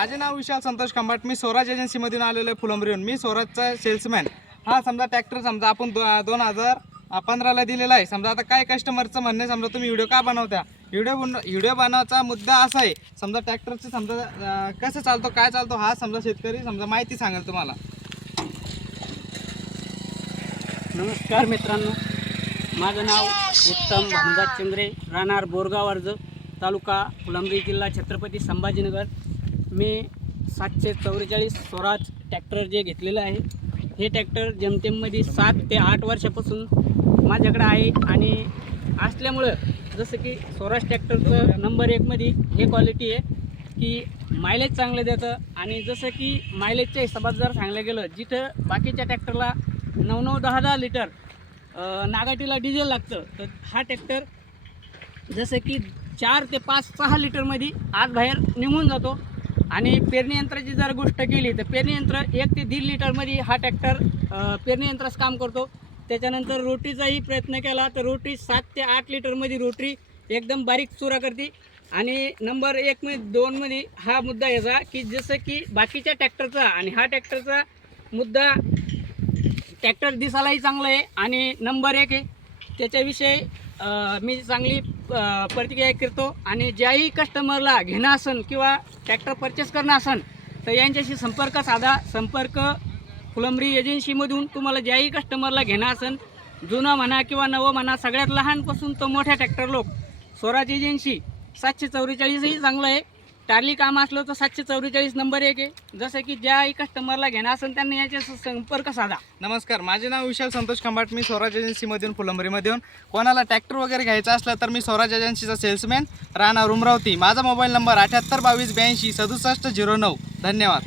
माझे नाव विशाल संतोष खंबाट। मी स्वराज एजन्सीमधून आलेलो आहे फुलंब्रीहून। मी स्वराजचा सेल्समॅन। हा समजा ट्रॅक्टर समजा आपण 2015ला दिलेला आहे। समजा आता काय कस्टमरचं म्हणणे समजा तुम्ही व्हिडिओ का बनवता, व्हिडिओ बनवायचा मुद्दा असा आहे समजा ट्रॅक्टरचं समजा कसं चालतो काय चालतो हा समजा शेतकरी समजा माहिती सांगेल तुम्हाला। नमस्कार मित्रांनो, माझं नाव उत्तम भानुदास चंद्रे, राहणार बोरगाव अर्ज, तालुका फुलंब्री, जिल्हा छत्रपती संभाजीनगर। मी 744 स्वराज ट्रॅक्टर जे घेतलेलं आहे, हे ट्रॅक्टर जमतेममध्ये 7 ते 8 वर्षापासून माझ्याकडे आहे आणि असल्यामुळं जसं की स्वराज ट्रॅक्टरचं नंबर 1 मध्ये हे क्वालिटी आहे की मायलेज चांगलं देतं। आणि जसं की मायलेजच्या हिशोबात जर सांगलं गेलं, जिथं बाकीच्या ट्रॅक्टरला 9-9, 10-10 लिटर नागाटीला डिझेल लागतं, तर हा ट्रॅक्टर जसं की 4 ते 5-6 लिटरमध्ये आज बाहेर निघून जातो। आणि पेरणी यंत्राची जर गोष्ट केली तर पेरणी यंत्र 1 ते 1.5 लिटरमध्ये हा ट्रॅक्टर पेरणी यंत्राच काम करतो। त्याच्यानंतर रोटरीचाही प्रयत्न केला तर रोटरी 7 ते 8 लिटरमध्ये रोटरी एकदम बारीक चुरा करते। आणि नंबर 1 मध्ये 2 मध्ये हा मुद्दा याचा की जसं की बाकीच्या ट्रॅक्टरचा आणि हा ट्रॅक्टरचा मुद्दा, ट्रॅक्टर दिसायलाही चांगलं आहे आणि नंबर 1 आहे। त्याच्याविषयी मी चांगली प्रतिक्रिया करतो। आणि ज्याही कस्टमरला घेणं असेल किंवा ट्रॅक्टर परचेस करणं असेल तर यांच्याशी संपर्क साधा। संपर्क फुलंब्री एजन्सीमधून तुम्हाला ज्याही कस्टमरला घेणं असेल, जुनं म्हणा किंवा नवं म्हणा, सगळ्यात लहानपासून तो मोठ्या ट्रॅक्टर लोक, स्वराज एजन्सी 744ही चांगलं आहे। टार्ली काम असलं तर 744 नंबर 1 आहे। जसं की ज्याही कस्टमरला घेणं असेल त्यांनी याच्याशी संपर्क साधा। नमस्कार, माझे नाव विशाल संतोष खंबाट। मी स्वराज एजन्सीमधून फुलंब्रीमधून कोणाला ट्रॅक्टर वगैरे घ्यायचा असला तर मी स्वराज एजन्सीचा सेल्समॅन, राहणार उमरावती। माझा मोबाईल नंबर 78 22 82 67 09। धन्यवाद।